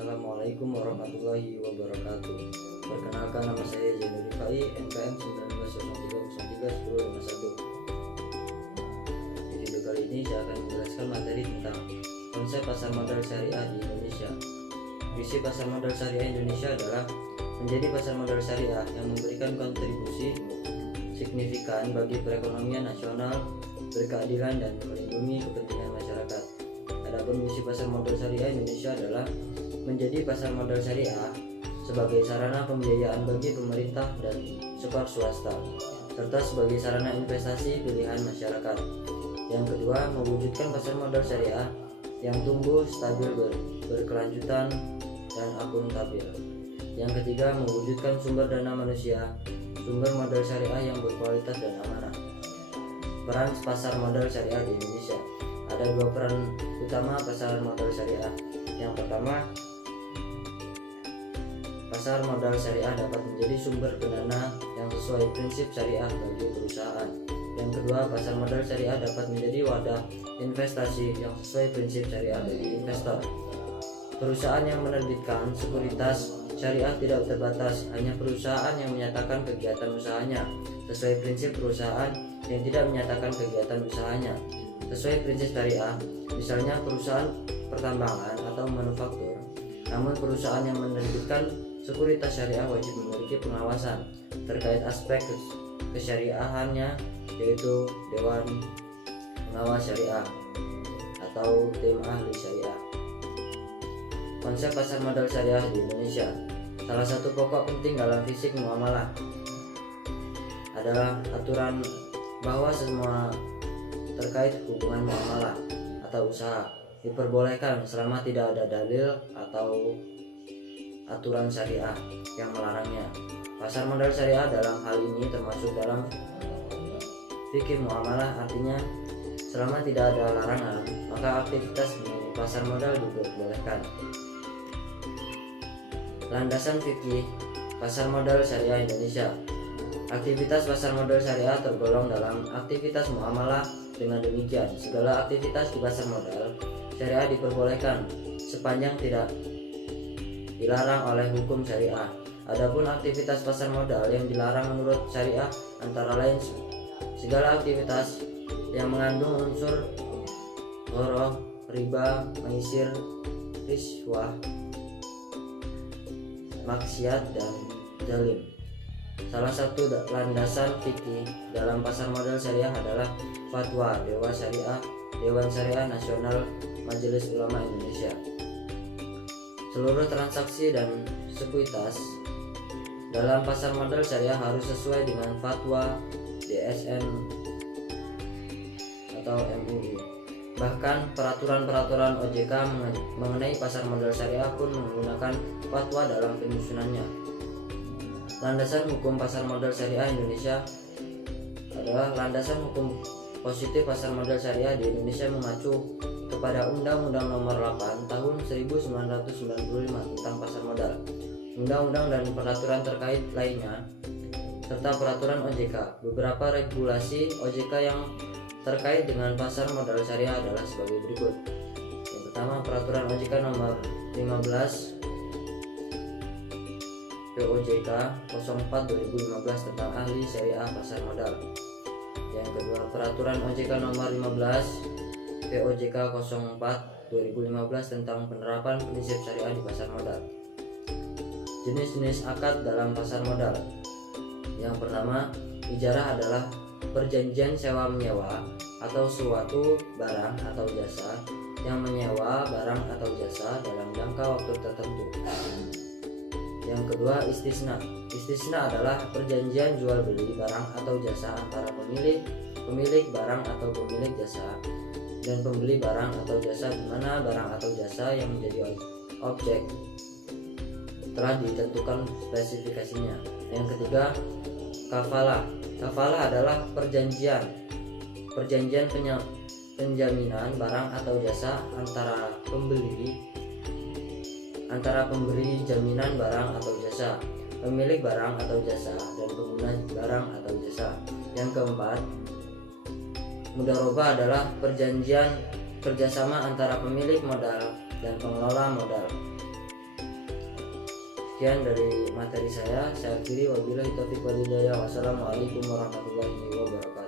Assalamualaikum warahmatullahi wabarakatuh. Perkenalkan, nama saya Zainul Rifai, NPM 1903031051. Di video kali ini saya akan menjelaskan materi tentang konsep pasar modal syariah di Indonesia. Visi pasar modal syariah Indonesia adalah menjadi pasar modal syariah yang memberikan kontribusi signifikan bagi perekonomian nasional, berkeadilan dan melindungi kepentingan masyarakat. Adapun misi pasar modal syariah Indonesia adalah menjadi pasar modal syariah sebagai sarana pembiayaan bagi pemerintah dan sektor swasta, serta sebagai sarana investasi pilihan masyarakat. Yang kedua, mewujudkan pasar modal syariah yang tumbuh, stabil, berkelanjutan, dan akuntabel. Yang ketiga, mewujudkan sumber dana manusia, sumber modal syariah yang berkualitas dan amanah. Peran pasar modal syariah di Indonesia. Ada dua peran utama pasar modal syariah. Yang pertama, pasar modal syariah dapat menjadi sumber pendana yang sesuai prinsip syariah bagi perusahaan. Yang kedua, pasar modal syariah dapat menjadi wadah investasi yang sesuai prinsip syariah bagi investor. Perusahaan yang menerbitkan sekuritas syariah tidak terbatas, hanya perusahaan yang menyatakan kegiatan usahanya sesuai prinsip perusahaan yang tidak menyatakan kegiatan usahanya sesuai prinsip syariah, misalnya perusahaan pertambangan atau manufaktur. Namun perusahaan yang menerbitkan sekuritas syariah wajib memiliki pengawasan terkait aspek kesyariahannya, yaitu Dewan Pengawas Syariah atau tim ahli syariah. Konsep pasar modal syariah di Indonesia. Salah satu pokok penting dalam fisik muamalah adalah aturan bahwa semua terkait hubungan muamalah atau usaha diperbolehkan selama tidak ada dalil atau aturan syariah yang melarangnya. Pasar modal syariah dalam hal ini termasuk dalam fikih muamalah, artinya selama tidak ada larangan maka aktivitas di pasar modal diperbolehkan. Landasan fikih pasar modal syariah Indonesia. Aktivitas pasar modal syariah tergolong dalam aktivitas muamalah. Dengan demikian, segala aktivitas di pasar modal syariah diperbolehkan sepanjang tidak dilarang oleh hukum syariah. Adapun aktivitas pasar modal yang dilarang menurut syariah antara lain segala aktivitas yang mengandung unsur ghoroh, riba, maisir, riswah, maksiat, dan zalim. Salah satu landasan fikih dalam pasar modal syariah adalah fatwa Dewan Syariah Nasional Majelis Ulama Indonesia. Seluruh transaksi dan sekuitas dalam pasar modal syariah harus sesuai dengan fatwa DSN atau MUI. Bahkan peraturan-peraturan OJK mengenai pasar modal syariah pun menggunakan fatwa dalam penyusunannya. Landasan hukum pasar modal syariah Indonesia adalah landasan hukum positif pasar modal syariah di Indonesia mengacu kepada Undang-Undang Nomor 8 Tahun 1995 tentang pasar modal, undang-undang dan peraturan terkait lainnya, serta peraturan OJK. Beberapa regulasi OJK yang terkait dengan pasar modal syariah adalah sebagai berikut. Yang pertama, peraturan OJK Nomor 15 POJK 04/2015 tentang ahli syariah pasar modal. Yang kedua, peraturan OJK Nomor 15 POJK 04/2015 tentang penerapan prinsip syariah di pasar modal. Jenis-jenis akad dalam pasar modal. Yang pertama, ijarah adalah perjanjian sewa menyewa atau suatu barang atau jasa yang menyewa barang atau jasa dalam jangka waktu tertentu. Yang kedua, istisna. Istisna adalah perjanjian jual beli barang atau jasa antara pemilik barang atau pemilik jasa dan pembeli barang atau jasa, di mana barang atau jasa yang menjadi objek telah ditentukan spesifikasinya. Yang ketiga, kafalah. Kafalah adalah perjanjian penjaminan barang atau jasa antara pemberi jaminan barang atau jasa, pemilik barang atau jasa, dan pengguna barang atau jasa. Yang keempat, mudharabah adalah perjanjian kerjasama antara pemilik modal dan pengelola modal. Sekian dari materi saya akhiri, wabillahi taufiq wal hidayah. Wassalamualaikum warahmatullahi wabarakatuh.